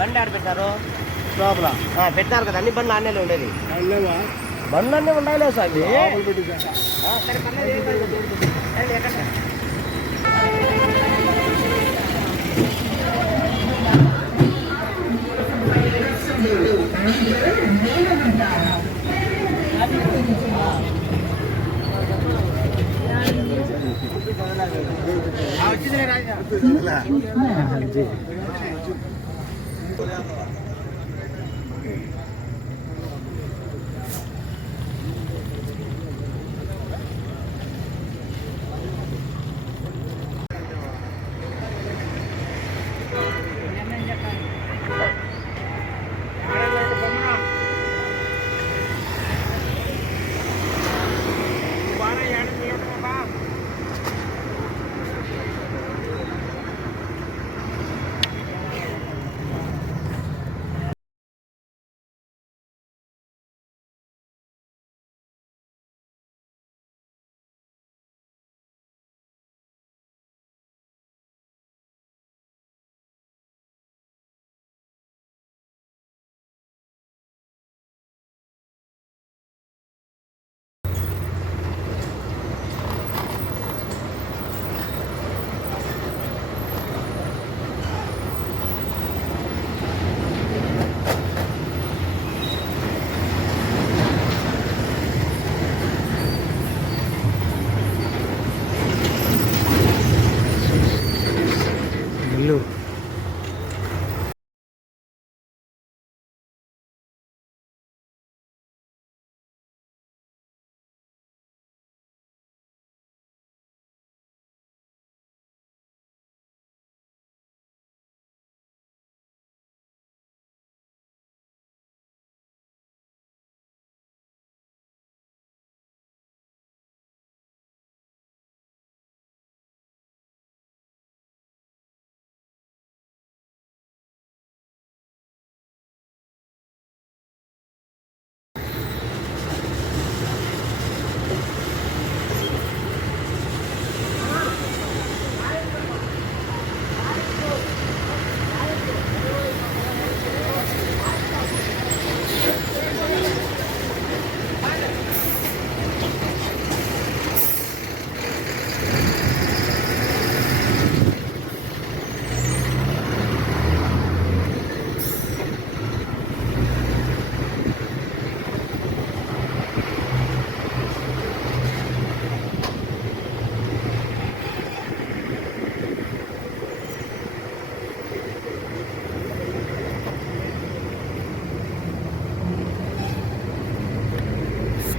బండి ఆడ పెట్టారు లోపల పెట్టారు కదా, అన్ని బండ్లు ఆన్నే ఉండేది. బండ్లు అన్నీ ఉండాలి స్వామి. సరే పర్లేదు, ఎక్కడ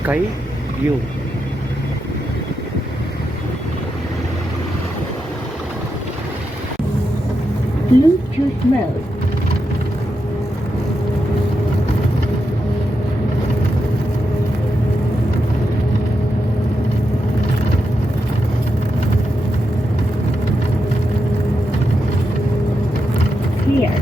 Sky View. Bluetooth mode. Here.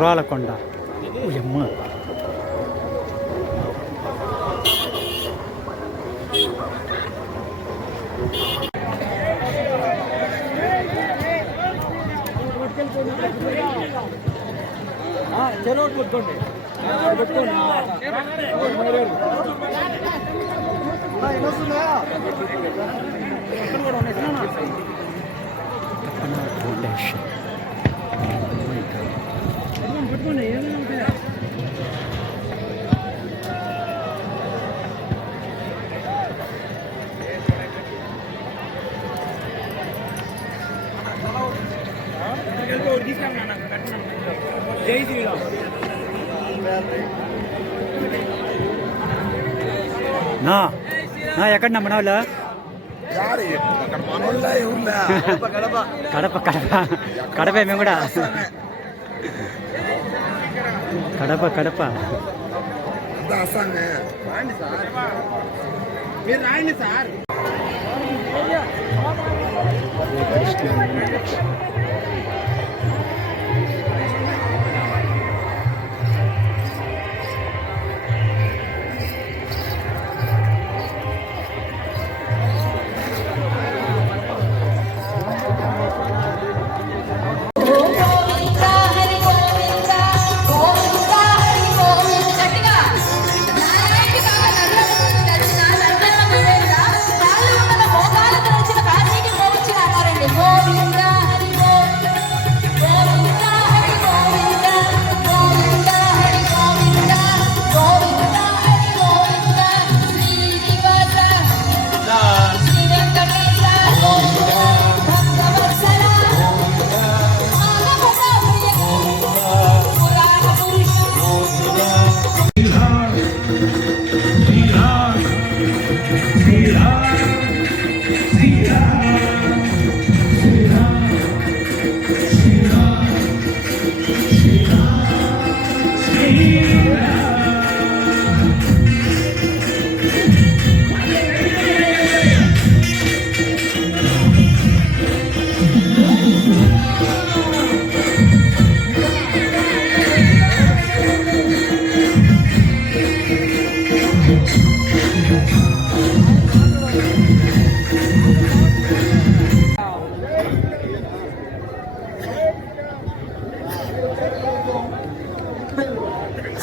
రోలకొండ అమ్మ. ఫౌండేషన్. జై శ్రీరామ్. నా ఎక్కడ మన వాళ్ళు కడప కడప మేము కూడా కడప మీరు రాయండి సార్.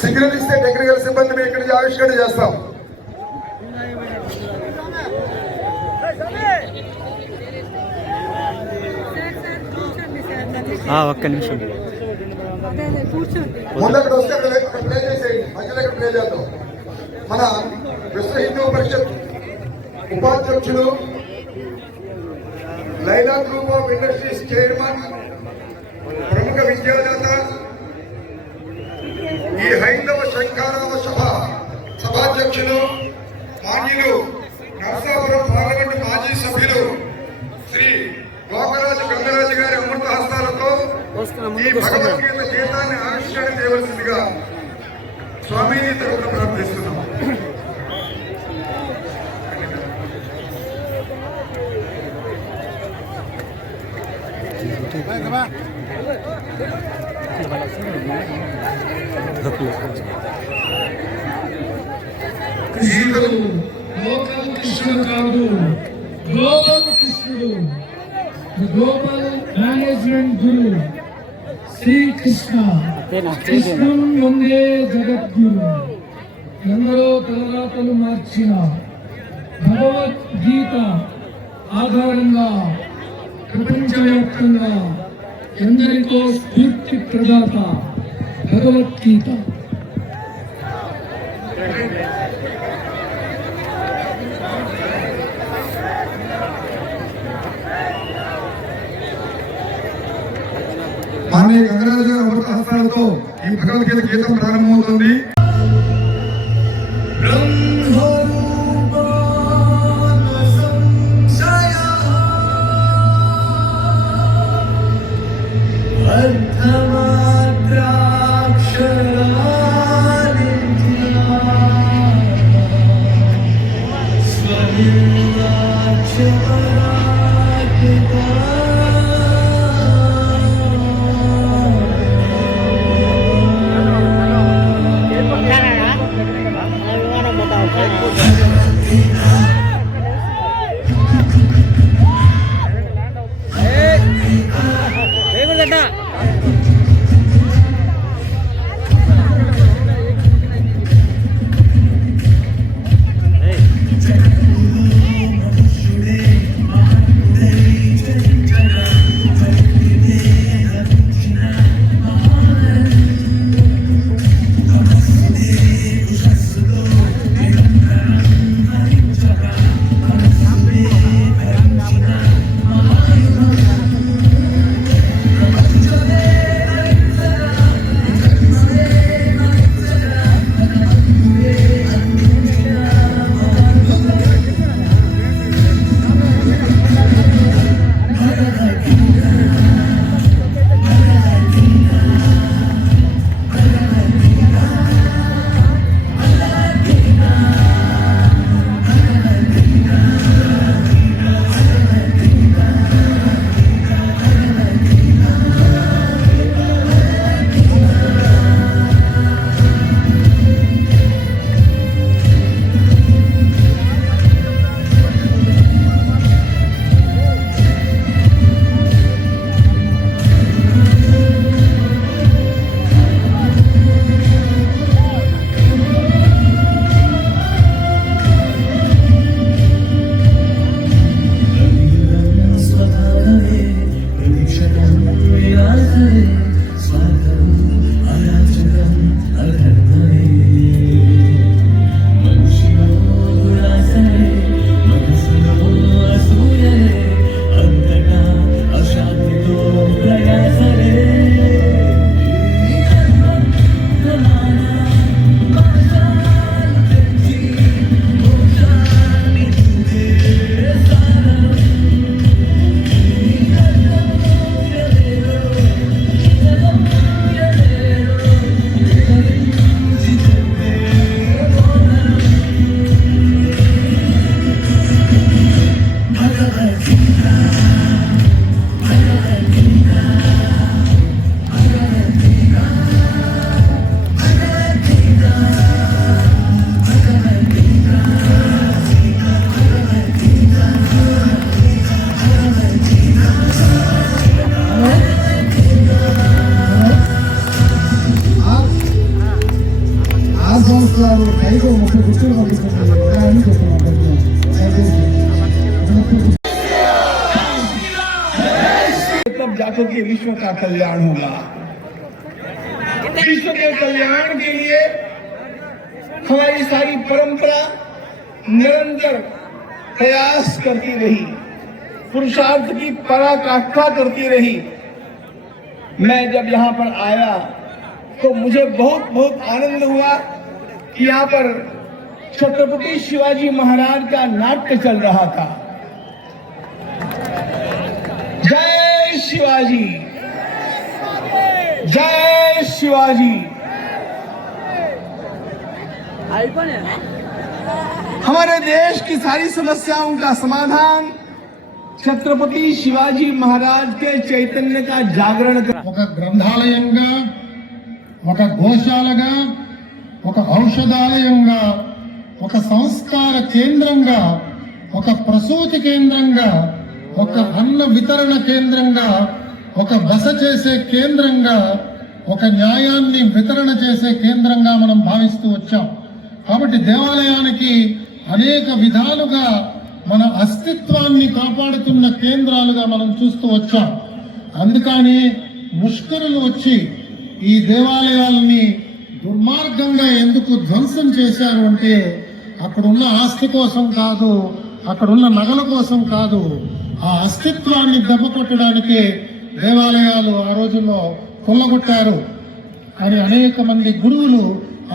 సిగ్నల్ ఇస్తే టెక్నికల్ సిబ్బందిని ఇక్కడికి ఆవిష్కరణ చేస్తాం. ఒక్క నిమిషం ముందక్కడ వస్తే అక్కడ ప్లే చేసేయండి, మధ్యలో ఇక్కడ ప్లే చేద్దాం. మన విశ్వ హిందూ పరిషత్ ఉపాధ్యక్షులు, Laila group of industries chairman, ప్రముఖ విద్యాదాత, ఈ హైందవ శంకరావ సభాధ్యక్షులు, మాన్యులు, నరసాపురం పార్లమెంటు మాజీ సభ్యులు శ్రీ గోకరాజు గంగరాజు గారి అమృత హస్తాలతో ఈ భగవద్గీత గీతాన్ని ఆవిష్కరణ చేయవలసిందిగా స్వామిని తరపున ప్రార్థిస్తున్నాం. గీతలు లోకల్ కృష్ణుడు కాదు, గ్లోబల్ కృష్ణుడు, గ్లోబల్ మేనేజ్మెంట్ గురు శ్రీకృష్ణ. కృష్ణం వందే జగద్గురు. ఎందరో తలరాతలు మార్చిన భగవద్గీత ఆధారంగా ప్రపంచవ్యాప్తంగా ఎందరికో స్ఫూర్తి ప్రదాత భగవద్గీత. మాన్య గంగరాజు గారి అమృత హస్తాలతో ఈ భగవద్గీత గీతం ప్రారంభమవుతుంది. तब जाकर के विश्व का कल्याण होगा। विश्व के कल्याण के लिए हमारी सारी परंपरा निरंतर प्रयास करती रही, पुरुषार्थ की पराकाष्ठा करती रही। मैं जब यहाँ पर आया तो मुझे बहुत बहुत आनंद हुआ कि यहाँ पर छत्रपति शिवाजी महाराज का नाट्य चल रहा था। जय शिवाजी, जय शिवाजी। हमारे देश की सारी समस्याओं का समाधान छत्रपति शिवाजी महाराज के चैतन्य का जागरण ఒక గ్రంథాలయంగా, ఒక గోశాలగా, ఒక ఔషధాలయంగా, ఒక సంస్కార కేంద్రంగా, ఒక ప్రసూతి కేంద్రంగా, ఒక అన్న వితరణ కేంద్రంగా, ఒక బస చేసే కేంద్రంగా, ఒక న్యాయాన్ని వితరణ చేసే కేంద్రంగా మనం భావిస్తూ వచ్చాం. కాబట్టి దేవాలయానికి అనేక విధాలుగా మన అస్తిత్వాన్ని కాపాడుతున్న కేంద్రాలుగా మనం చూస్తూ వచ్చాం. అందుకని ముష్కరులు వచ్చి ఈ దేవాలయాలని దుర్మార్గంగా ఎందుకు ధ్వంసం చేశారు అంటే అక్కడున్న ఆస్తి కోసం కాదు, అక్కడున్న నగల కోసం కాదు, ఆ అస్తిత్వాన్ని దెబ్బకొట్టడానికి దేవాలయాలు ఆ రోజుల్లో కొల్లగొట్టారు అని అనేక మంది గురువులు,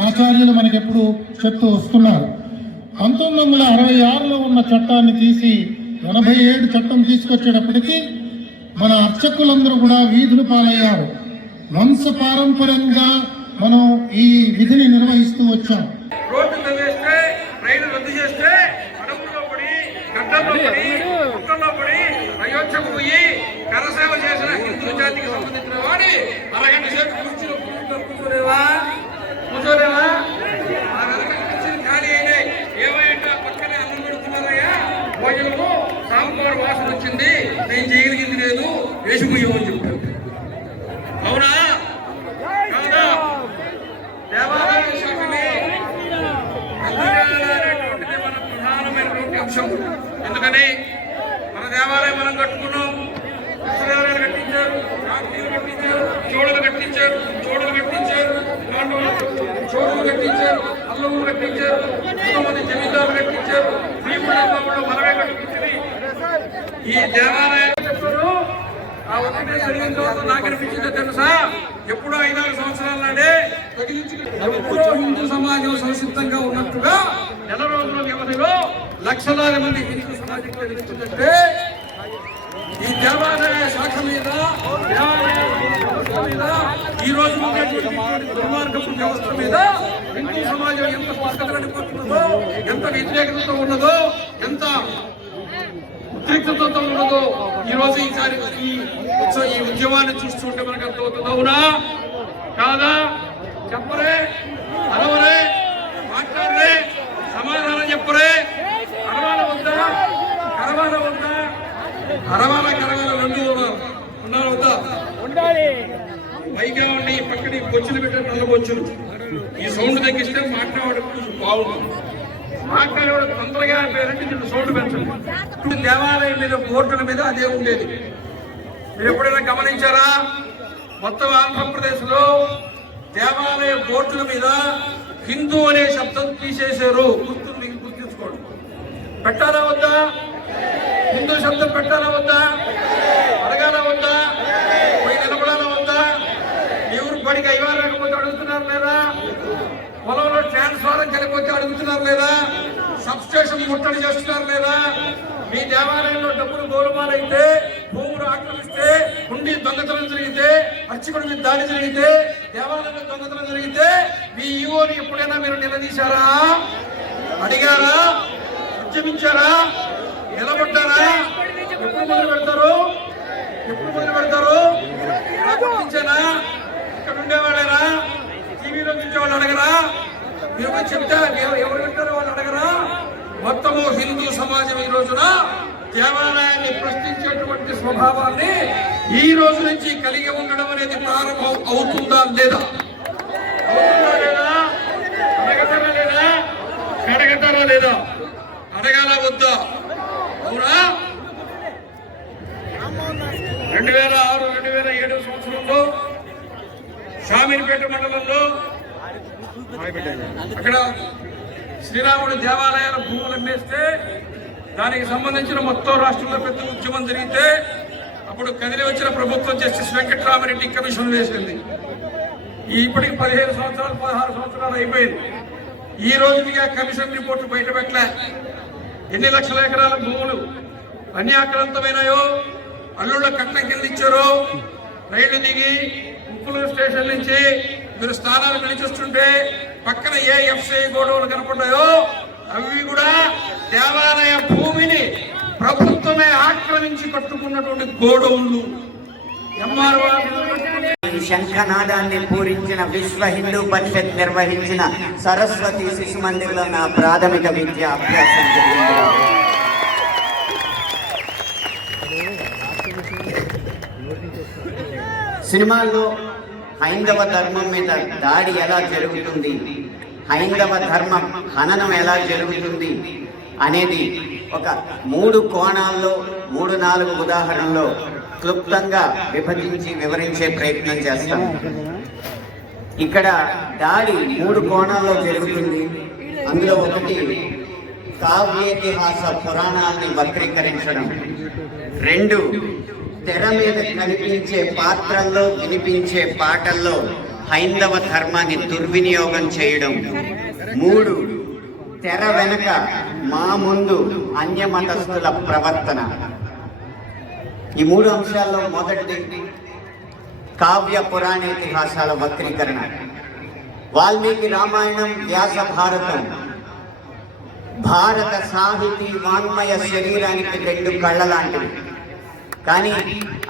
ఆచార్యులు మనకెప్పుడు చెప్తూ వస్తున్నారు. 1966లో ఉన్న చట్టాన్ని తీసి 87 చట్టం తీసుకొచ్చేటప్పటికి మన అర్చకులందరూ కూడా వీధులు పాలయ్యారు. వంశ పారంపర్యంగా మనం ఈ విధిని నిర్వహిస్తూ వచ్చాం. రోడ్డు తవ్వేస్తే, రైలు రద్దు చేస్తే, అడవుల్లో పడి, గడ్డల్లో పడి, గుట్టల్లో పడి, అయోధ్యకు పోయి కరసేవ చేసిన హిందూ జాతికి సంబంధించిన వాడి అరగంట సేపు కూర్చుని కూర్చోలేవా? ఆ అరగంట కూర్చుని ఖాళీ అయినాయి. ఏమైనా పక్కనే అన్నం పెడుతున్నారయ్యా, భోజనము సాంబార్ వాసన వచ్చింది, నేను చేయగలిగింది లేదు, వేసిపోయామని చెప్తారు. అవునా కాదా? దేవాలయ శాఖని అనేటువంటిది మన ప్రధానమైనటువంటి అంశం. ఎందుకని మన దేవాలయం మనం కట్టుకున్నాం, దేవాలయాలు కట్టించారు, కాకతీయులు కట్టించారు, చోళులు కట్టించారు, చోళులు కట్టించారు, అల్లవులు కట్టించారు, ఎంతోమంది జమీందారులు కట్టించారు, భీముడు మనమే కట్టించింది ఈ దేవాలయం. చెప్పారు ఆ ఒకటే జరిగిన తర్వాత నాకు అనిపించిందో తెలుసా? ఎప్పుడో 5-6 సంవత్సరాల నాడే ఎప్పుడో హిందూ సమాజం సంసిద్ధంగా ఉన్నట్టుగా నెల రోజుల వ్యవధిలో లక్షలాది మంది హిందూ సమాజం కనిపిస్తుందంటే ఈ దేవాలయ శాఖ మీద, ఈ రోజు దుర్మార్గపు వ్యవస్థ మీద హిందూ సమాజం ఎంత పక్కదలనిపోతున్నదో, ఎంత వ్యతిరేకతతో ఉన్నదో, ఎంత ఉద్రిక్తతో ఉన్నదో ఈ రోజు ఈసారి ఈ ఉద్యమాన్ని చూస్తుంటే మనకు అర్థమవుతుంది. అవునా కాదా? చెప్పరే, అరవరే, మాట్లాడరే, సమాధానం చెప్పరే. అరవాల వద్దా? కరవాల వద్దా? అరవాల కరవాల రెండు ఉన్నారు వద్దా? పైగా ఉండి పక్కన బొచ్చులు పెట్టారు, నల్ల బొచ్చులు. ఈ సౌండ్ తగ్గిస్తే మాట్లాడడం కొంచెం బాగుంటుంది. మాట్లాడేవాడు తొందరగా పేరెంట్ సౌండ్ పెంచండి. దేవాలయం మీద బోర్డుల మీద అదే ఉండేది. మీరు ఎప్పుడైనా గమనించారా? మొత్తం ఆంధ్రప్రదేశ్ లో దేవాలయ బోర్డుల మీద హిందూ అనే శబ్దం తీసేశారు. గుర్తుంచుకోండి. పెట్టాలా వద్దా? హిందూ శబ్దం పెట్టాలా వద్దా? అడగాల వద్దా? పోయి నిలబడాలా వద్దా? ఎవరు బడికి అయ్యా లేకపోతే అడుగుతున్నారు లేదా? పొలంలో ట్రాన్స్ఫారం కలిగిపోతే అడుగుతున్నారు లేదా? సబ్ స్టేషన్ ముట్టడి చేస్తున్నారు లేదా? మీ దేవాలయంలో డబ్బులు గోలుమాలైతే, భూములు ఆక్రమిస్తే, ఉండి దొంగతనం జరిగితే, అర్చకుడి మీద దాడి జరిగితే, దేవాలయంలో దొంగతనం జరిగితే మీ ఈవోని ఎప్పుడైనా మీరు నిలదీశారా? అడిగారా? ఉద్యమించారా? నిలబడ్డారా? ఎప్పుడు మొదలు పెడతారు? గుర్తించారా? ఇక్కడ ఉండేవాళ్ళేనా? టీవీలో చూసేవాళ్ళు అడగరా? మీరు చెప్తే ఎవరు వింటారో వాళ్ళు అడగరా? మొత్తము హిందూ సమాజం ఈ రోజున దేవాలయాన్ని ప్రశ్నించేటువంటి స్వభావాన్ని ఈ రోజు నుంచి కలిగి ఉండడం అనేది ప్రారంభం అవుతుందా లేదా? అడగతారా లేదా? అడగతారా లేదా? అడగాల వద్దా? అవునా? 2006-2007 సంవత్సరంలో షామీర్పేట మండలంలో అక్కడ శ్రీరాముడి దేవాలయాల భూములు అమ్మేస్తే దానికి సంబంధించిన మొత్తం రాష్ట్రంలో పెద్ద ఉద్యమం జరిగితే అప్పుడు కదిలి వచ్చిన ప్రభుత్వం జస్టిస్ వెంకట్రామరెడ్డి కమిషన్ వేసింది. ఇప్పటికి 15 సంవత్సరాలు 16 సంవత్సరాలు అయిపోయింది. ఈ రోజుకి ఆ కమిషన్ రిపోర్టు బయట పెట్టలే. ఎన్ని లక్షల ఎకరాల భూములు అన్యాక్రాంతమైనాయో, అల్లుళ్ళ కట్నం కింద ఇచ్చారో, రైళ్లు దిగి ఉప్పులూరు స్టేషన్ నుంచి మీరు స్థానాలు పిలిచిస్తుంటే పక్కన ఏ ఎఫ్సిఐ గోడౌన్లు కనపడ్డాయో అవి కూడా దేవాలయ భూమిని ప్రభుత్వమే ఆక్రమించి కట్టుకున్నటువంటి గోడౌన్లు. శంఖనాదాన్ని పూరించిన విశ్వ హిందూ పరిషత్ నిర్వహించిన సరస్వతి శిశు మందిర్లో నా ప్రాథమిక విద్య అభ్యాసం జరిగింది. సినిమాల్లో హైందవ ధర్మం మీద దాడి ఎలా జరుగుతుంది, హైందవ ధర్మం హననం ఎలా జరుగుతుంది అనేది ఒక 3 కోణాల్లో 3-4 ఉదాహరణలో క్లుప్తంగా విభజించి వివరించే ప్రయత్నం చేస్తాం. ఇక్కడ దాడి 3 కోణాల్లో జరుగుతుంది. అందులో ఒకటి కావ్యేతిహాస పురాణాన్ని వక్రీకరించడం, 2 తెర మీద కనిపించే పాత్రల్లో వినిపించే పాటల్లో హైందవ ధర్మాన్ని దుర్వినియోగం చేయడం, 3 తెర వెనుక మా ముందు అన్యమతస్థుల ప్రవర్తన. ఈ 3 అంశాల్లో మొదటిది కావ్య పురాణేతిహాసాల వక్రీకరణ. వాల్మీకి రామాయణం, వ్యాస భారతం భారత సాహితీ వాన్మయ శరీరానికి 2 కళ్ళ లాంటివి. కానీ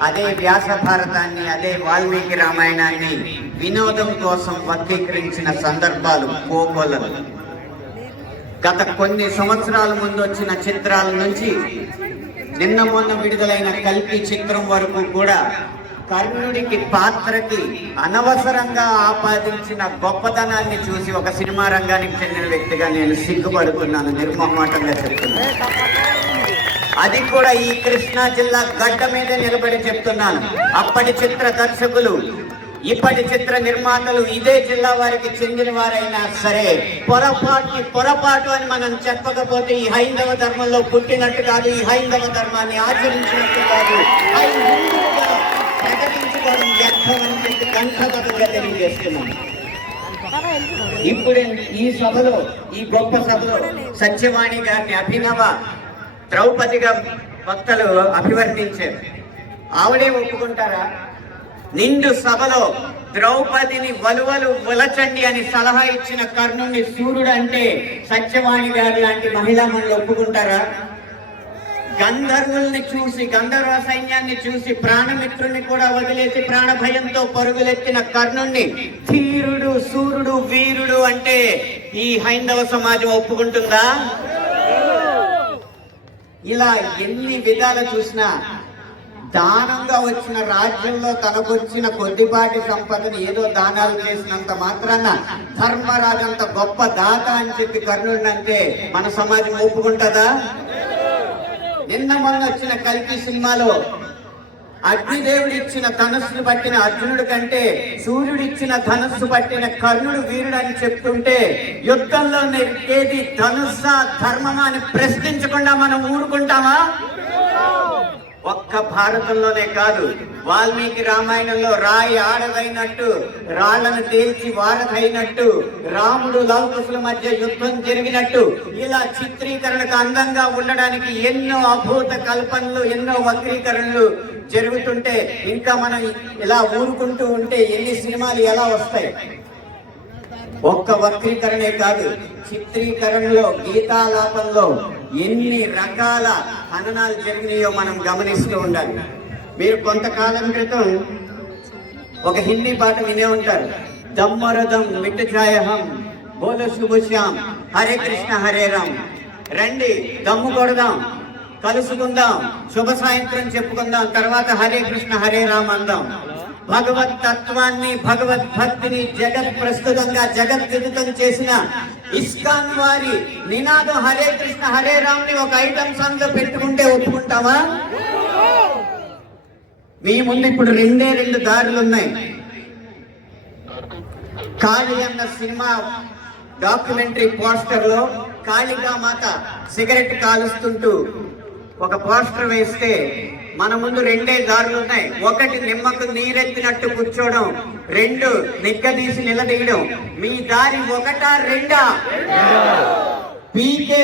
అదే వ్యాస భారతాన్ని, అదే వాల్మీకి రామాయణాన్ని వినోదం కోసం వక్రీకరించిన సందర్భాలు కోకొల్లలు. గత కొన్ని సంవత్సరాల ముందు వచ్చిన చిత్రాల నుంచి నిన్న మొన్న విడుదలైన కల్కి చిత్రం వరకు కూడా కర్ణుడికి పాత్రకి అనవసరంగా ఆపాదించిన గొప్పతనాన్ని చూసి ఒక సినిమా రంగానికి చెందిన వ్యక్తిగా నేను సిగ్గుపడుతున్నాను, నిర్మోహమాటంగా చెప్తున్నాను. అది కూడా ఈ కృష్ణా జిల్లా గడ్డ మీద నిలబడి చెప్తున్నాను. అప్పటి చిత్ర దర్శకులు, ఇప్పటి చిత్ర నిర్మాతలు ఇదే జిల్లా వారికి చెందిన వారైనా సరే పొరపాటు అని మనం చెప్పకపోతే ఈ హైందవ ధర్మంలో పుట్టినట్టు కాదు, ఈ హైందవ ధర్మాన్ని ఆచరించినట్టు కాదు, హిందువుగా ప్రకటించుకోవడం వ్యర్థమని చెప్పి కంఠబద్ధంగా తెలియజేస్తున్నాను. ఇప్పుడు ఈ సభలో, ఈ గొప్ప సభలో సత్యవాణి గారిని అభినవ ద్రౌపదిగా భక్తులు అభివర్ణించారు. ఆవిడే ఒప్పుకుంటారా? నిండు సభలో ద్రౌపదిని వలువలు వలచండి అని సలహా ఇచ్చిన కర్ణుని సూర్యుడు అంటే సత్యవాణి గారు లాంటి మహిళా మనులు ఒప్పుకుంటారా? గంధర్వుల్ని చూసి, గంధర్వ సైన్యాన్ని చూసి ప్రాణమిత్రుని కూడా వదిలేసి ప్రాణ భయంతో పరుగులెత్తిన కర్ణుణ్ణి ధీరుడు, సూర్యుడు, వీరుడు అంటే ఈ హైందవ సమాజం ఒప్పుకుంటుందా? ఇలా ఎన్ని విధాలు చూసినా దానంగా వచ్చిన రాజ్యంలో తనకొచ్చిన కొద్దిపాటి సంపదని ఏదో దానాలు చేసినంత మాత్రాన ధర్మరాజు అంత గొప్ప దాత అని చెప్పి కర్ణుడిని అంటే మన సమాజం ఒప్పుకుంటుందా? నిన్న మొన్న వచ్చిన కల్కి సినిమాలో అగ్నిదేవుడు ఇచ్చిన ధనుస్సును పట్టిన అర్జునుడి కంటే సూర్యుడిచ్చిన ధనుస్సు పట్టిన కర్ణుడు వీరుడు అని చెప్తుంటే యుద్ధంలో నెరికేది ధనుస్సా ధర్మమా అని ప్రశ్నించకుండా మనం ఊరుకుంటామా? ఒక్క భారతంలోనే కాదు, వాల్మీకి రామాయణంలో రాయి ఆడదైనట్టు, రాళ్లను తేల్చి వారధైనట్టు, రాముడు లవకుశుల మధ్య యుద్ధం జరిగినట్టు, ఇలా చిత్రీకరణకు అందంగా ఉండడానికి ఎన్నో అభూత కల్పనలు, ఎన్నో వక్రీకరణలు జరుగుతుంటే ఇంకా మనం ఇలా ఊరుకుంటూ ఉంటే ఎన్ని సినిమాలు ఎలా వస్తాయి? ఒక్క వక్రీకరణే కాదు, చిత్రీకరణలో, గీతాలాపంలో ఎన్ని రకాల హననాలు జరిగినాయో మనం గమనిస్తూ ఉండాలి. మీరు కొంతకాలం క్రితం ఒక హిందీ పాట వినే ఉంటారు, దమ్మరదం మిట్ జాయహం బోలో శుభశ్యాం హరే కృష్ణ హరే రామ్. రండి దమ్ము కొడదాం, కలుసుకుందాం, శుభ సాయంత్రం చెప్పుకుందాం, తర్వాత హరే కృష్ణ హరే రామ్ అందాం. భగవత్ తత్వాన్ని, భగవద్భక్తిని జగత్ ప్రస్తుతంగా జగద్విదితం చేసిన ఇస్కాన్ వారి నినాదం హరే కృష్ణ హరే రామ్ ని ఒక ఐటమ్ సాంగ్ లో పెట్టుకుంటే ఒప్పుకుంటావా? మీ ముందు ఇప్పుడు రెండు దారులు ఉన్నాయి. కాళీ అన్న సినిమా డాక్యుమెంటరీ పోస్టర్ లో కాళికామాత సిగరెట్ కాలుస్తుంటూ ఒక పోస్టర్ వేస్తే మన ముందు రెండే దారులు ఉన్నాయి. ఒకటి నిమ్మకు నీరెత్తినట్టు కూర్చోవడం, రెండు నిగ్గదీసి నిలదీయడం. మీ దారి ఒకటా రెండా? పీకే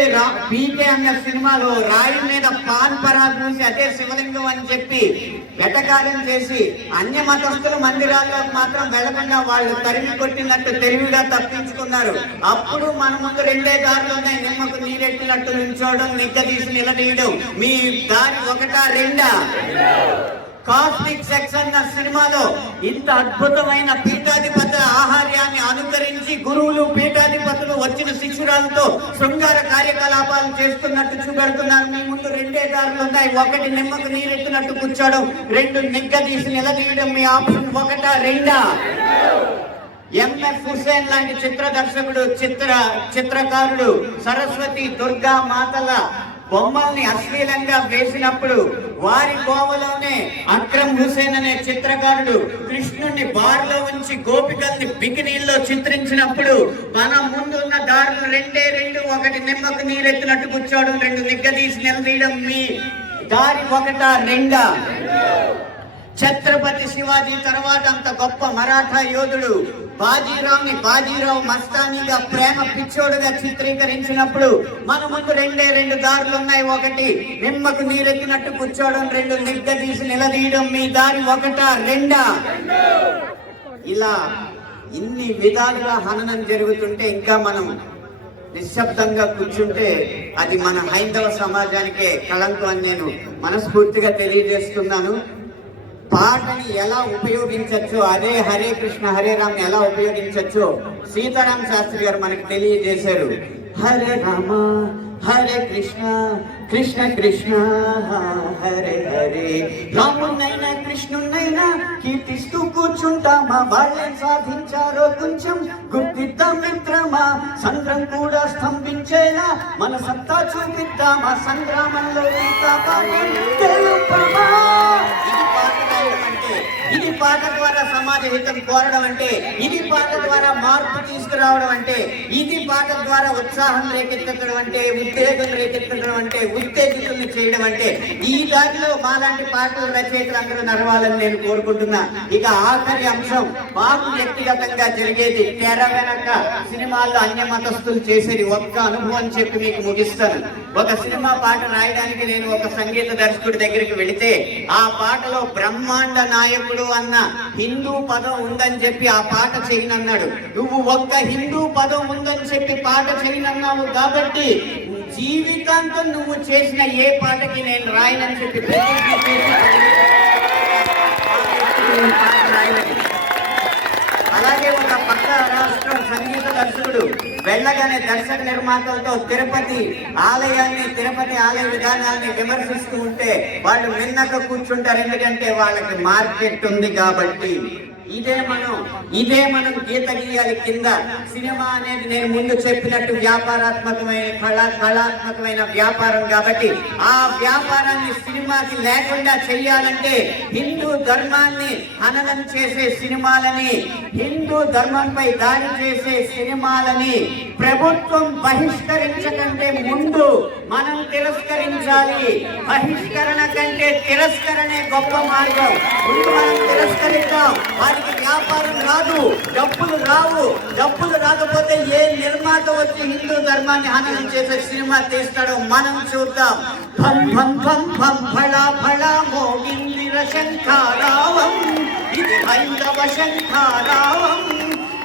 అన్న సినిమాలో రాయి మీద పాన్ పరాగ్ చూసి అదే శివలింగం అని చెప్పి వెటకారం చేసి అన్య మతస్థుల మందిరాల్లోకి మాత్రం వెళ్లకుండా వాళ్ళు తరిమి కొట్టినట్టు తెలివిగా తప్పించుకున్నారు. అప్పుడు మన ముందు రెండే దారులు ఉన్నాయి. నిమ్మకు నీరెట్టినట్టు నిల్చోవడం, నిగ్గదీసి నిలదీయడం. మీ దారి ఒకటా రెండా? కాస్మిక్ సెక్స్ అన్న సినిమాలో ఇంత అద్భుతమైన పీఠాధిపతుల ఆహార్యాన్ని అనుకరించి గురువులు పీఠాధిపతులు వచ్చిన శిష్యురాలతో శృంగార కార్యకలాపాలు చేస్తున్నట్టు చూపెడుతున్నారు. మీ ముందు రెండే దారులు ఉన్నాయి. ఒకటి నిమ్మకు నీరెత్తినట్టు కూర్చోవడం, రెండు నిగ్గదీసి నిలదీయడం. మీ ఆప్షన్ ఒకటా రెండా? ఎంఎఫ్ హుసేన్ లాంటి చిత్ర దర్శకుడు, చిత్రకారుడు సరస్వతి దుర్గా మాతల బొమ్మల్ని అశ్లీలంగా వేసినప్పుడు వారి కోవలోనే అక్రమ్ హుసేన్ అనే చిత్రకారుడు కృష్ణుణ్ణి బార్లో ఉంచి గోపికల్ని బికినీల్లో చిత్రించినప్పుడు మన ముందున్న దారులు రెండే రెండు. ఒకటి నిమ్మకు నీరెత్తినట్టు కూర్చోవడం, రెండు నిగ్గదీసి నిలదీయడం. మీ దారి ఒకటా రెండా? ఛత్రపతి శివాజీ తర్వాత అంత గొప్ప మరాఠా యోధుడు బాజీరావు మస్తానీగా ప్రేమ పిచ్చోడుగా చిత్రీకరించినప్పుడు మన ముందు రెండు దారులు ఉన్నాయి. ఒకటి నిమ్మకు నీరెత్తినట్టు కూర్చోవడం, రెండు నిగ్గదీసి నిలదీయడం. మీ దారి ఒకటా రెండా? ఇలా ఇన్ని విధాలుగా హననం జరుగుతుంటే ఇంకా మనం నిశ్శబ్దంగా కూర్చుంటే అది మన హైందవ సమాజానికే కళంకం అని నేను మనస్ఫూర్తిగా తెలియజేస్తున్నాను. పాటని ఎలా ఉపయోగించచ్చో, అదే హరే కృష్ణ హరే రామ్ ఎలా ఉపయోగించచ్చో సీతారాం శాస్త్రి గారు మనకు తెలియజేశారు. హరే రామ హరే కృష్ణ కృష్ణ కృష్ణ హరే హరే. రామున్నైనా కృష్ణున్నైనా కీర్తిస్తూ కూర్చుంటామా? వాళ్ళేం సాధించారో కొంచెం గుర్తిద్దాం మిత్రమా. సంద్రం కూడా స్తంభించేలా మన సత్తా చూపిద్దామా? సంగ్రామంలో తెలుపమా? ఇది పాట ద్వారా సమాజ హితం కోరడం అంటే, ఇది పాట ద్వారా మార్పు తీసుకురావడం అంటే, ఇది పాట ద్వారా ఉత్సాహం రేకెత్తడం అంటే, ఉత్తేజం రేకెత్తడం అంటే, ఉత్తేజితుల్ని చేయడం అంటే, ఈ దారిలో మాలాంటి పాటల రచయితలు అందరూ నడవాలని నేను కోరుకుంటున్నా. ఇక ఆఖరి అంశం మాకు వ్యక్తిగతంగా జరిగేది తెర వెనక సినిమాల్లో అన్య మతస్థులు చేసేది ఒక్క అనుభవం చెప్పి మీకు ముగిస్తాను. ఒక సినిమా పాట రాయడానికి నేను ఒక సంగీత దర్శకుడి దగ్గరికి వెళితే ఆ పాటలో బ్రహ్మాండ నాయకుడు అన్న హిందూ పదం ఉందని చెప్పి ఆ పాట చేయనన్నాడు. నువ్వు ఒక్క హిందూ పదం ఉందని చెప్పి పాట చేయనన్నావు కాబట్టి జీవితాంతం నువ్వు చేసిన ఏ పాటకి నేను రాయనని చెప్పి అలాగే ఒక పక్క రాష్ట్రం సంగీత దర్శకుడు వెళ్ళగానే దర్శక నిర్మాతలతో తిరుపతి ఆలయ విధానాన్ని విమర్శిస్తూ ఉంటే వాళ్ళు నిన్నక కూర్చుంటారు. ఎందుకంటే వాళ్ళకి మార్కెట్ ఉంది కాబట్టి. ఇదే మనం గీత గీయాలి కింద. సినిమా అనేది నేను ముందు చెప్పినట్టు కళాత్మకమైన వ్యాపారం కాబట్టి ఆ వ్యాపారాన్ని సినిమాకి లేకుండా చెయ్యాలంటే హిందూ ధర్మాన్ని హననం చేసే సినిమాలని, హిందూ ధర్మంపై దాడి చేసే సినిమాలని ప్రభుత్వం బహిష్కరించకంటే ముందు మనం తిరస్కరించాలి. బహిష్కరణ కంటే తిరస్కరణే గొప్ప మార్గం. ముందు మనం తిరస్కరిద్దాం. వారికి వ్యాపారం రాదు, డబ్బులు రావు. డబ్బులు రాకపోతే ఏ నిర్మాత వచ్చి హిందూ ధర్మాన్ని హననం చేసే సినిమా తీస్తాడో మనం చూద్దాం. భం భం భం భం ఫళా ఫళా మోగిందిర శంఖారావం, ఇది హైందవ శంఖారావం.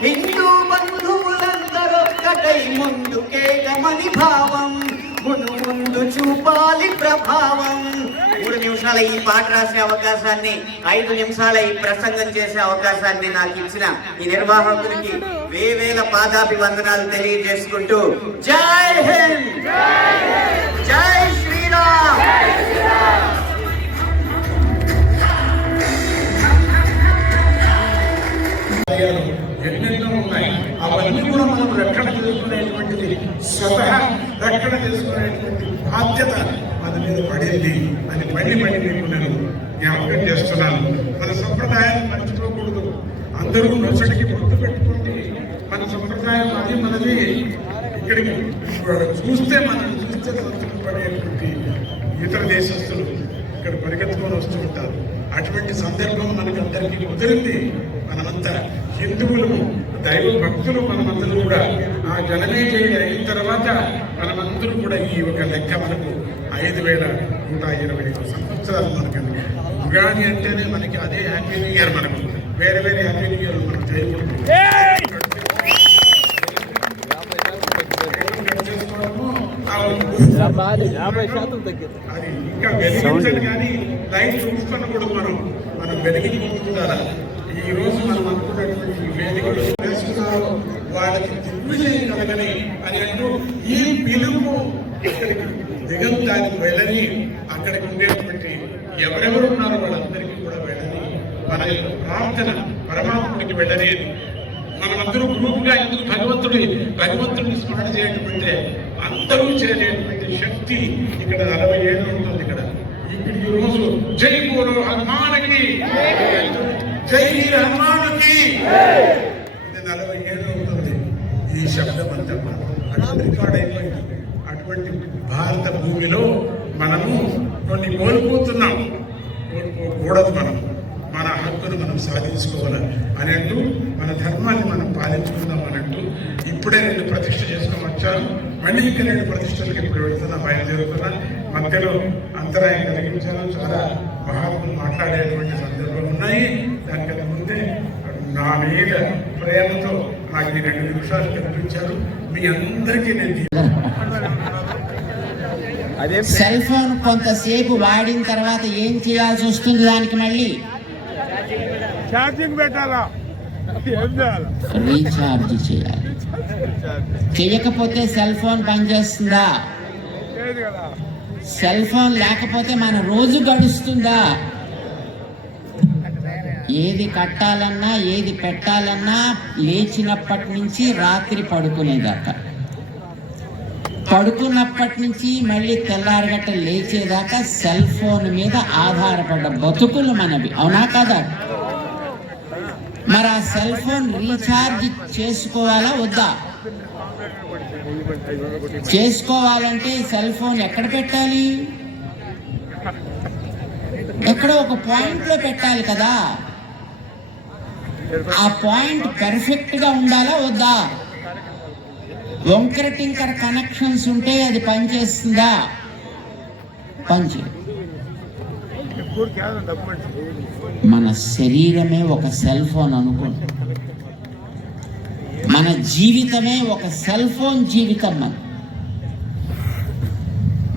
హిందూ బంధువులందరొక్కటై ముందుకే గమని భావం, ముందు చూపాలి ప్రభావం. 3 నిమిషాల ఈ పాట రాసే అవకాశాన్ని, 5 నిమిషాల ఈ ప్రసంగం చేసే అవకాశాన్ని నాకు ఇచ్చిన ఈ నిర్వాహకులకి వేవేల పాదాభివందనాలు తెలియజేసుకుంటూ జై హింద్, జై శ్రీరామ్. ఎన్నెన్నో ఉన్నాయి. అవన్నీ కూడా మనం రక్షణ చేసుకునేటువంటిది, స్వతహా రక్షణ చేసుకునేటువంటి బాధ్యత మన మీద పడింది అని మళ్ళీ మీకు నేను జ్ఞాపకం చేస్తున్నాను. మన సంప్రదాయాన్ని మర్చిపోకూడదు. అందరూ నొసటికి గుర్తు పెట్టుకోండి. మన సంప్రదాయం అది మనది. ఇక్కడికి చూస్తే మనం చూస్తే సంతృప్తిపడేటువంటి ఇతర దేశస్తులు ఇక్కడ పరిగెత్తుకొని వస్తూ ఉంటారు. అటువంటి సందర్భం మనకి అందరికీ కుదిరింది. మనమంతా హిందువులు, దైవ భక్తులు, మనమందరూ కూడా ఆ జనమేజయుడు అయిన తర్వాత మనమందరూ కూడా ఈ ఒక లెక్క మనకు 5125 సంవత్సరాలు మనకండి. ఉగాది అంటేనే మనకి అదే హ్యాపీ న్యూ ఇయర్. మనకు వేరే వేరే హ్యాపీ న్యూ ఇయర్ మనం చేయకూడదు. అది ఇంకా వెలిగించండి కానీ లైట్ చూసుకున్నకూడదు. మనం వెలిగించుకుంటారా? ఈ రోజు మనం అనుకున్నటువంటి వేదికలు వేసుకున్నారో వాళ్ళకి దిగ్విజయం కలగని అని అంటూ ఈ పిలుపు ఇక్కడికి దిగంతానికి వెళ్ళని, అక్కడికి ఉండేటువంటి ఎవరెవరు ఉన్నారో వాళ్ళందరికీ కూడా వెళ్ళని, మన ప్రార్థన పరమాత్ముడికి వెళ్ళని. మనమందరూ గ్రూప్గా ఎందుకు భగవంతుడిని స్మరణ చేయటమంటే అందరూ చేరేటువంటి శక్తి ఇక్కడ 47 ఉంటుంది. ఇక్కడ ఈ రోజు జై బోలో హనుమాన్కి, జై హనుమాన్కి, ఇది 47 ఉంటుంది ఈ శబ్దం అంతా. అటువంటి రికార్డ్ అయిపోయింది. అటువంటి భారత భూమిలో మనము కొన్ని కోల్పోతున్నాం. కోల్పోకూడదు. మన హక్కును మనం సాధించుకోవాలి అని అంటూ, మన ధర్మాన్ని మనం పాలించుకుందాం అని అంటూ ఇప్పుడే 2 ప్రతిష్ఠ చేసుకొని వచ్చాను. మళ్ళీ ఇంకా 2 ప్రతిష్టలకి ఇప్పుడు వెళ్తున్నా, బయలుదేరుతున్నా. మధ్యలో అంతరాయం కలిగించాను. చాలా మహాత్ములు మాట్లాడేటువంటి సందర్భాలు ఉన్నాయి. దానికన్నా ముందే నా మీద ప్రేమతో నాకు ఈ 2 నిమిషాలు కనిపించారు. మీ అందరికీ నేను సెల్ ఫోన్ కొంతసేపు వాడిన తర్వాత ఏం చేయాల్సి వస్తుంది? దానికి మళ్ళీ ఛార్జింగ్ పెట్టాలా, రీఛార్జ్ చేయాలి. చేయకపోతే సెల్ ఫోన్ పనిచేస్తుందా? సెల్ ఫోన్ లేకపోతే మన రోజు గడుస్తుందా? ఏది కట్టాలన్నా, ఏది పెట్టాలన్నా లేచినప్పటి నుంచి రాత్రి పడుకునేదాకా, పడుకున్నప్పటి నుంచి మళ్ళీ తెల్లారగట్ట లేచేదాకా సెల్ ఫోన్ మీద ఆధారపడ్డ బతుకులు మనవి, అవునా కదా? మరి ఆ సెల్ ఫోన్ రీఛార్జ్ చేసుకోవాలా వద్దా? చేసుకోవాలంటే సెల్ ఫోన్ ఎక్కడ పెట్టాలి? ఎక్కడో ఒక పాయింట్ లో పెట్టాలి కదా. ఆ పాయింట్ పెర్ఫెక్ట్ గా ఉండాలా వద్దా? వంకర టింకర కనెక్షన్స్ ఉంటే అది పనిచేస్తుందా? పనిచేయదు. మన శరీరమే ఒక సెల్ ఫోన్ అనుకోండి. మన జీవితమే ఒక సెల్ ఫోన్ జీవితం.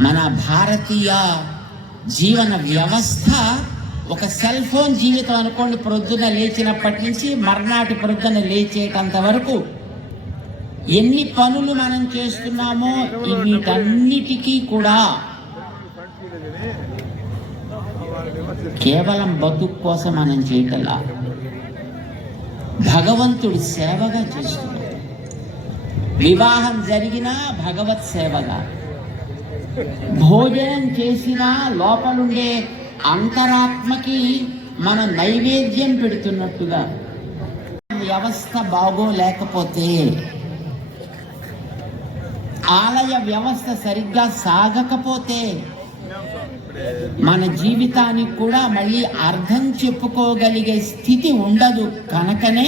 మన భారతీయ జీవన వ్యవస్థ ఒక సెల్ ఫోన్ జీవితం అనుకోండి. ప్రొద్దున లేచినప్పటి నుంచి మర్నాటి ప్రొద్దున లేచేటంత వరకు ఎన్ని పనులు మనం చేస్తున్నామో వీటన్నిటికీ కూడా కేవలం బతుకు కోసం మనం చేయటలా, భగవంతుడి సేవగా చేస్తున్నాం. వివాహం జరిగినా భగవత్ సేవగా, భోజనం చేసినా లోపలుండే అంతరాత్మకి మన నైవేద్యం పెడుతున్నట్టుగా. వ్యవస్థ బాగోలేకపోతే, ఆలయ వ్యవస్థ సరిగ్గా సాగకపోతే మన జీవితానికి కూడా మళ్ళీ అర్థం చెప్పుకోగలిగే స్థితి ఉండదు. కనుకనే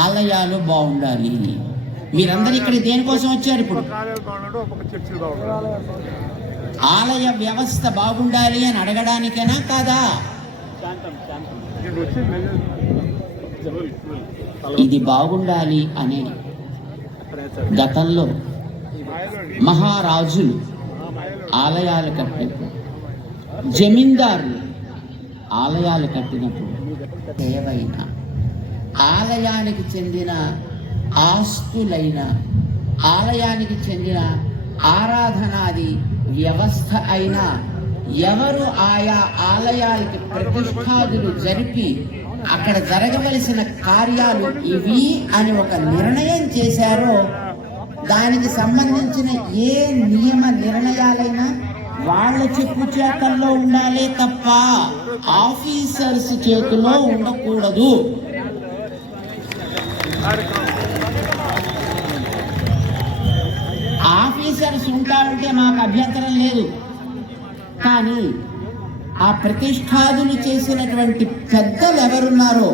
ఆలయాలు బాగుండాలి. మీరందరూ ఇక్కడ దేనికోసం వచ్చారు? ఇప్పుడు ఆలయ వ్యవస్థ బాగుండాలి అని అడగడానికేనా కాదా? ఇది బాగుండాలి అనే గతంలో మహారాజులు ఆలయాలు కట్టినప్పుడు, జమీందారులు ఆలయాలు కట్టినప్పుడు ఏవైనా ఆలయానికి చెందిన ఆస్తులైన, ఆలయానికి చెందిన ఆరాధనాది వ్యవస్థ అయినా ఎవరు ఆయా ఆలయాలకి ప్రతిష్ఠాదులు జరిపి అక్కడ జరగవలసిన కార్యాలు ఇవి అని ఒక నిర్ణయం చేశారో దానికి సంబంధించిన ఏ నియమ నిర్ణయాలైనా వాళ్ళ చెప్పు చేతల్లో ఉండాలి తప్ప ఆఫీసర్స్ చేతిలో ఉండకూడదు. ఆఫీసర్స్ ఉంటారంటే మాకు అభ్యంతరం లేదు, కానీ ఆ ప్రతిష్టాదులు చేసినటువంటి పెద్దలు ఎవరున్నారో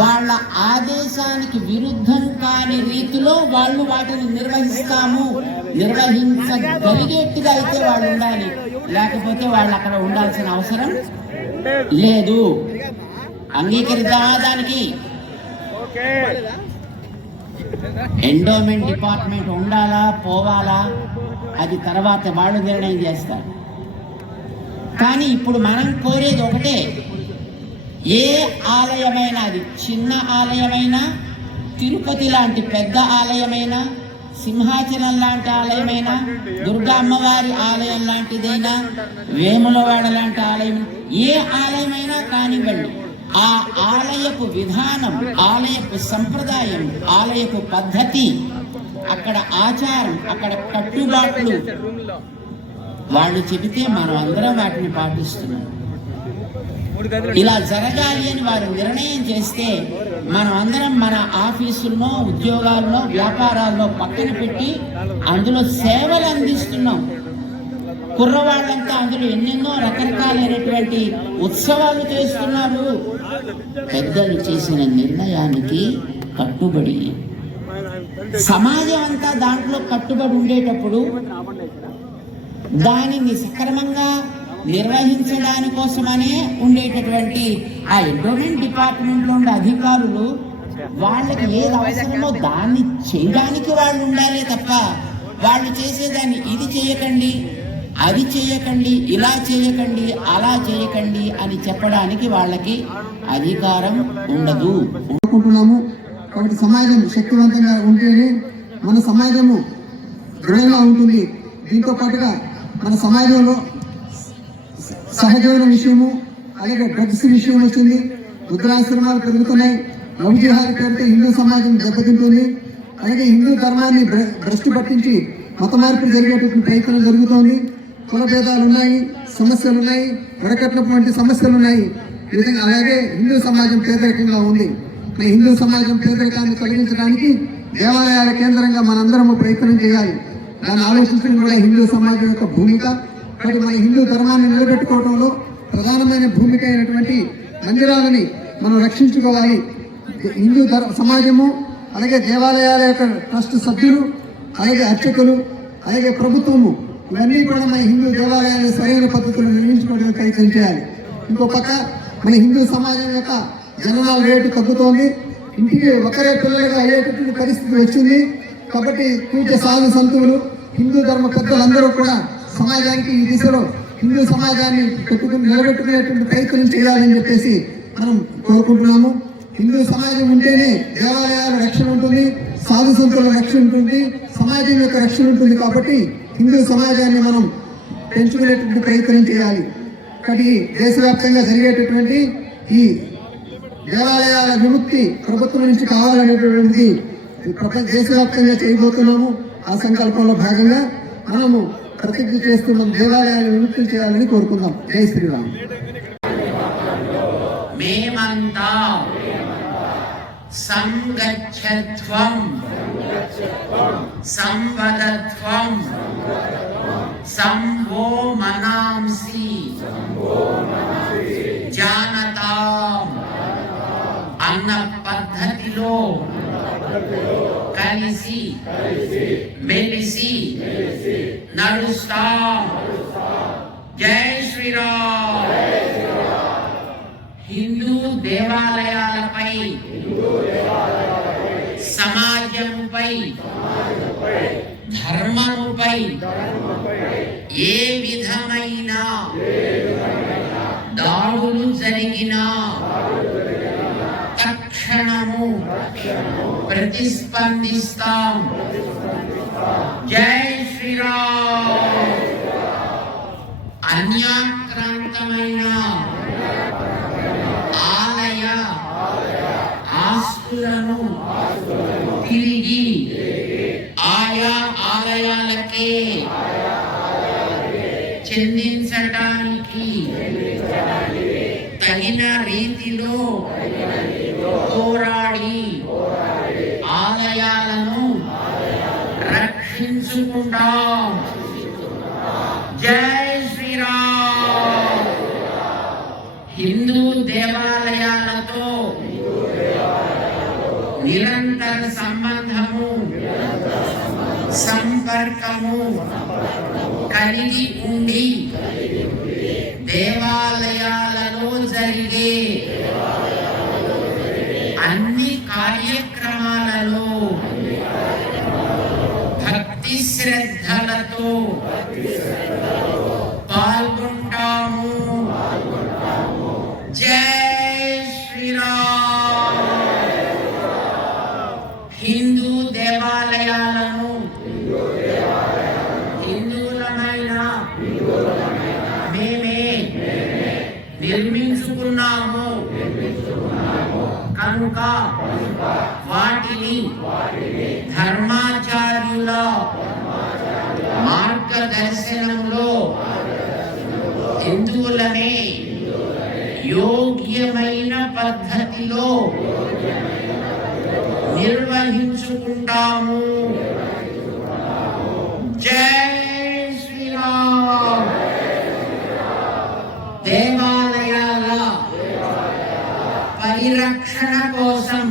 వాళ్ళ ఆదేశానికి విరుద్ధం కాని రీతిలో వాళ్ళు వాటిని నిర్వహించగలిగేట్టుగా అయితే వాళ్ళు ఉండాలి, లేకపోతే వాళ్ళు అక్కడ ఉండాల్సిన అవసరం లేదు. అంగీకరిద్దామా దానికి? ఎండోమెంట్ డిపార్ట్మెంట్ ఉండాలా పోవాలా అది తర్వాత వాళ్ళు నిర్ణయం చేస్తారు. కానీ ఇప్పుడు మనం కోరేది ఒకటే, ఏ ఆలయమైనా, అది చిన్న ఆలయమైనా, తిరుపతి లాంటి పెద్ద ఆలయమైనా, సింహాచలం లాంటి ఆలయమైనా, దుర్గా అమ్మవారి ఆలయం లాంటిదైనా, వేములవాడ లాంటి ఆలయం, ఏ ఆలయమైనా కానివ్వండి, ఆ ఆలయపు విధానం, ఆలయపు సంప్రదాయం, ఆలయపు పద్ధతి, అక్కడ ఆచారం, అక్కడ కట్టుబాట్లు వాళ్ళు చెబితే మనం అందరం వాటిని పాటిస్తున్నాం. ఇలా జరగాలి అని వారు నిర్ణయం చేస్తే మనం అందరం మన ఆఫీసుల్లో, ఉద్యోగాల్లో, వ్యాపారాల్లో పక్కన పెట్టి అందులో సేవలు అందిస్తున్నాం. కుర్రవాళ్ళంతా అందులో ఎన్నెన్నో రకరకాలైనటువంటి ఉత్సవాలు చేస్తున్నారు. పెద్దలు చేసిన నిర్ణయానికి కట్టుబడి సమాజం అంతా దాంట్లో కట్టుబడి ఉండేటప్పుడు దానిని సక్రమంగా నిర్వహించడాని కోసమనే ఉండేటటువంటి ఆ ఎండోమెంట్ డిపార్ట్మెంట్లో ఉండే అధికారులు వాళ్ళకి ఏది అవసరమో దాన్ని చేయడానికి వాళ్ళు ఉండాలి తప్ప వాళ్ళు చేసేదాన్ని ఇది చేయకండి, అది చేయకండి, ఇలా చేయకండి, అలా చేయకండి అని చెప్పడానికి వాళ్ళకి అధికారం ఉండదు. అనుకుంటున్నాము. కాబట్టి సమాజం శక్తివంతంగా ఉంటేనే మన సమాజము దృఢంగా ఉంటుంది. దీంతో పాటుగా మన సమాజంలో సహజమైన విషయము, అలాగే డ్రగ్స్ విషయం వచ్చింది, రుద్రాశ్రమాలు పెరుగుతున్నాయి, లవ్ జిహాద్ పేరుతో హిందూ సమాజం దెబ్బతింటుంది. అలాగే హిందూ ధర్మాన్ని భ్రష్టు పట్టించి మత మార్పులు జరిగేటటువంటి ప్రయత్నం జరుగుతోంది. కుల భేదాలు ఉన్నాయి, సమస్యలు ఉన్నాయి, వెడకట్లటువంటి సమస్యలు ఉన్నాయి. ఈ విధంగా అలాగే హిందూ సమాజం పేదరికంగా ఉంది. ఈ హిందూ సమాజం పేదరికాన్ని తొలగించడానికి దేవాలయాల కేంద్రంగా మనందరము ప్రయత్నం చేయాలి. దాన్ని ఆలోచించడం కూడా హిందూ సమాజం యొక్క భూమిక. కాబట్టి మన హిందూ ధర్మాన్ని నిలబెట్టుకోవడంలో ప్రధానమైన భూమిక అయినటువంటి మందిరాలని మనం రక్షించుకోవాలి. హిందూ సమాజము, అలాగే దేవాలయాల యొక్క ట్రస్ట్ సభ్యులు, అలాగే అర్చకులు, అలాగే ప్రభుత్వము, ఇవన్నీ కూడా మన హిందూ దేవాలయాన్ని సరైన పద్ధతులు నిర్మించుకోవడానికి ప్రయత్నం చేయాలి. ఇంకో పక్క మన హిందూ సమాజం యొక్క జననాల రేటు తగ్గుతోంది. ఇంటికి ఒకరే పిల్లలుగా అయ్యేటటువంటి పరిస్థితి వచ్చింది. కాబట్టి పూజ సాధు సంతువులు, హిందూ ధర్మ పెద్దలందరూ కూడా సమాజానికి ఈ దిశలో హిందూ సమాజాన్ని నిలబెట్టుకునేటువంటి ప్రయత్నం చేయాలని చెప్పేసి మనం కోరుకుంటున్నాము. హిందూ సమాజం ఉంటేనే దేవాలయాల రక్షణ ఉంటుంది, సాధు సంతుల రక్షణ ఉంటుంది, సమాజం యొక్క రక్షణ ఉంటుంది. కాబట్టి హిందూ సమాజాన్ని మనం పెంచుకునేటువంటి ప్రయత్నం చేయాలి. కాబట్టి దేశవ్యాప్తంగా జరిగేటటువంటి ఈ దేవాలయాల విముక్తి ప్రభుత్వం నుంచి కావాలనేటువంటిది దేశవ్యాప్తంగా చేయబోతున్నాము. ఆ సంకల్పంలో భాగంగా మనము ప్రతిజ్ఞ చేస్తున్నాం, దేవాలయాలను విముక్తి చేయాలని కోరుకుందాం. జై శ్రీరామ్. మేమంతా సంగచ్చత్వం సంవదత్వం సంభో మనాంసి జానతాం అన్న పద్ధతిలో కలిసి మెలిసి నడుస్తాం. జై శ్రీరామ్. హిందూ దేవాలయాలపై, సమాజంపై, ధర్మముపై ఏ విధమైన దాడులు జరిగినా తక్షణము ప్రతిస్పందిస్తాం. జై శ్రీరామ్. అన్యాక్రాంతమైన ఆలయ ఆస్తులను తిరిగి ఆయా ఆలయాలకే తగిన రీతిలో పోరాడి ఆలయాలను రక్షించుకుంటాం. జై శ్రీరామ్. హిందూ దేవాలయాలతో నిరంతర సంబంధము సంపర్కము కలిగి ఉండి దేవాలయాలలో జరిగే అన్ని కార్యక్రమాలలో భక్తి శ్రద్ధలతో పాల్గొంటాము. జై శ్రీరామ్. హిందూ దేవాలయాలను హిందువులమైన మేమే నిర్మించుకున్నాము కనుక వాటిని ధర్మాచార్యుల మార్గదర్శనంలో హిందువులమే యోగ్యమైన పద్ధతిలో నిర్వహించుకుంటాము. జై శ్రీరామ్. దేవాలయాల పరిరక్షణ కోసం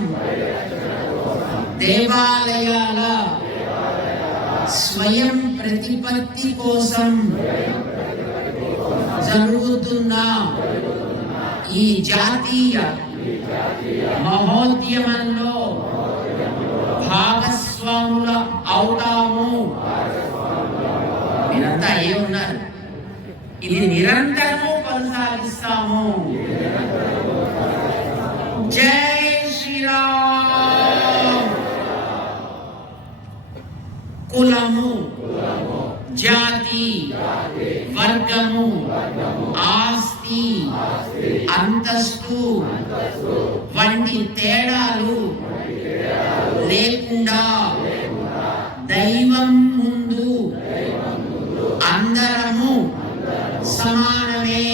దేవాలయాల స్వయం ప్రతిపత్తి కోసం జరుగుతున్న ఈ జాతీయ మహోద్యమంలో భాగస్వాముల అవుతాము. మీరంతా అయ్యే ఉన్నారు. ఇది నిరంతరము కొనసాగిస్తాము. జై శ్రీరామ్. కులము, జాతి, వర్గము, ఆస్తి, అంతస్తు వంటి తేడాలు లేకుండా దైవం ముందు అందరము సమానమే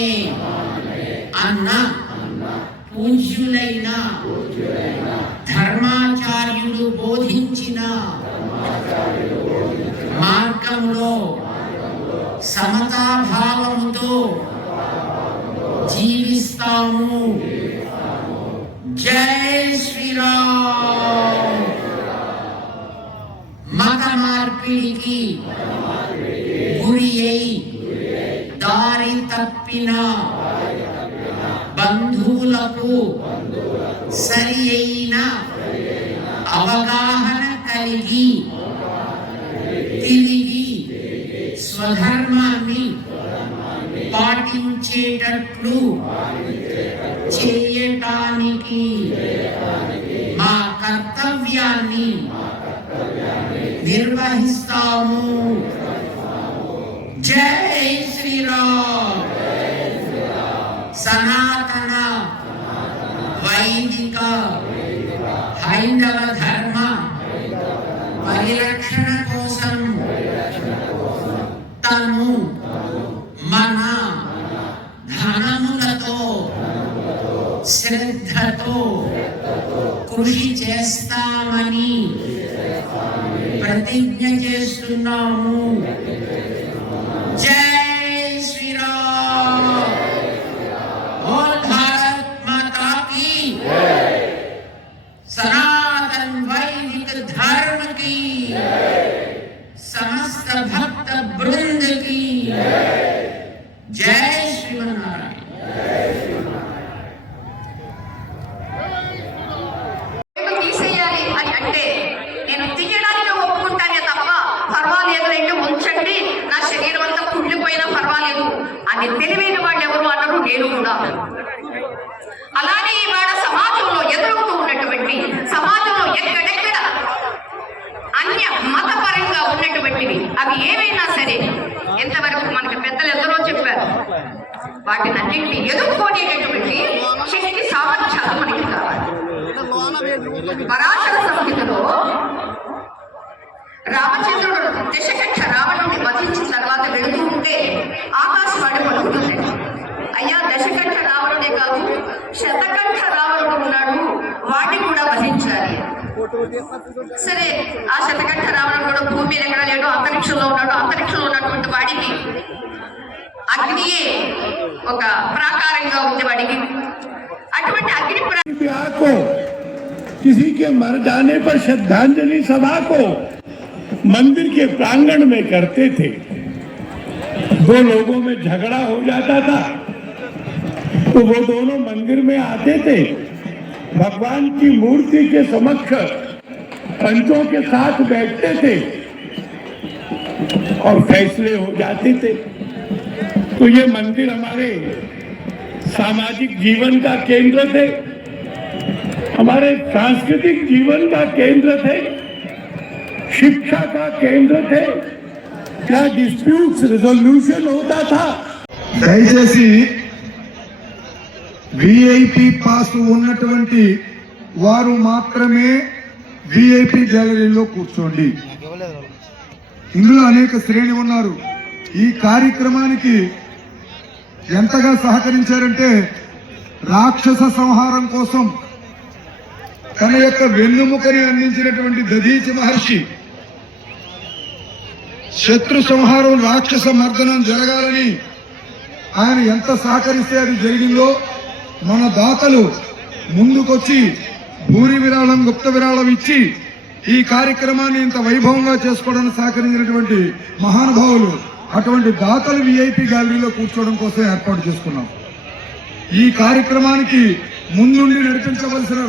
అన్న పూజ్యులైన ధర్మాచార్యులు బోధించిన మార్గంలో సమతాభావముతో జీవిస్తాము. జై శ్రీరామ్. మత మార్పిడికి గురి అయి దారి తప్పిన బంధువులకు సరి అయిన అవగాహన కలిగి తిరిగి స్వధర్మాన్ని పాటించేటట్లు చేయటానికి మా కర్తవ్యాన్ని నిర్వహిస్తాము. జై శ్రీరామ్. సనాతన వైదిక హైందవ ధర్మ పరిరక్షణ కోసం తను మన ధనములతో శ్రద్ధతో కృషి చేస్తామని ప్రతిజ్ఞ చేస్తున్నాము. జై శ్రీరామ్. బోల్ భారత్ మాతా की सनातन वैदिक धर्म की समस्त भक्त वृंद की जय श्रीमन्नारायण. తీసేయాలి అని అంటే నేను తీయడానికి ఒప్పుకుంటానే తప్ప పర్వాలేదులేంటి ఉంచండి, నా శరీరం అంతా కుళ్ళిపోయినా పర్వాలేదు అని తెలివైన వాళ్ళు ఎవరు అన్నారు, నేను కూడా. అలానే ఇవాళ సమాజంలో ఎదురవుతూ ఉన్నటువంటి సమాజంలో ఎక్కడెక్కడ అన్య మతపరంగా ఉన్నటువంటివి అవి ఏవైనా సరే, ఎంతవరకు మనకి పెద్దలు ఎందరో చెప్పారు, వాటిని అన్నింటినీ ఎదుర్కొనేటటువంటి శక్తి సామర్థ్యాలు మనకి కావాలి. పరాశర సంహితలో రామచంద్రుడు దశకంఠ రావణుని వధించిన తర్వాత వెళుతూ ఉంటే ఆకాశవాణి పలుకుతుంది, అయ్యా దశకంఠ రావణుడే కాదు కాదు, శతకంఠ రావణుడు ఉన్నాడు, వాడిని కూడా వధించాలి. సరే, ఆ శతకంఠ రావణుడు కూడా భూమి మీద ఎక్కడ లేడు, అంతరిక్షంలో ఉన్నాడు. అంతరిక్షంలో ఉన్నటువంటి వాడికి అగ్నియే ఒక ప్రాకారంగా ఉంది వాడికి. అటువంటి అగ్ని किसी के मर जाने पर श्रद्धांजलि सभा को मंदिर के प्रांगण में करते थे। दो लोगों में झगड़ा हो जाता था तो वो दोनों मंदिर में आते थे, भगवान की मूर्ति के समक्ष पंचों के साथ बैठते थे और फैसले हो जाते थे। तो ये मंदिर हमारे सामाजिक जीवन का केंद्र थे, हमारे सांस्कृतिक जीवन का केंद्र थे, शिक्षा का केंद्र थे, क्या डिस्प्यूट्स रिजोल्यूशन होता था। దయచేసి విఐపి పాస్ ఉన్నటువంటి వారు మాత్రమే విఐపి గ్యాలరీలో కూర్చోండి. ఇందులో అనేక శ్రేణి ఉన్నారు. ఈ కార్యక్రమానికి ఎంతగా సహకరించారంటే, రాక్షస సంహారం కోసం తన యొక్క వెన్నుముకని అందించినటువంటి దధీచి మహర్షి, శత్రు సంహారం రాక్షస మర్దనం జరగాలని ఆయన ఎంత సహకరిస్తే అది జరిగిందో, మన దాతలు ముందుకొచ్చి భూరి విరాళం, గుప్త విరాళం ఇచ్చి ఈ కార్యక్రమాన్ని ఇంత వైభవంగా చేసుకోవడానికి సహకరించినటువంటి మహానుభావులు, అటువంటి దాతలు విఐపి గ్యాలరీలో కూర్చోవడం కోసం ఏర్పాటు చేసుకున్నాం. ఈ కార్యక్రమానికి ముందుండి నడిపించవలసిన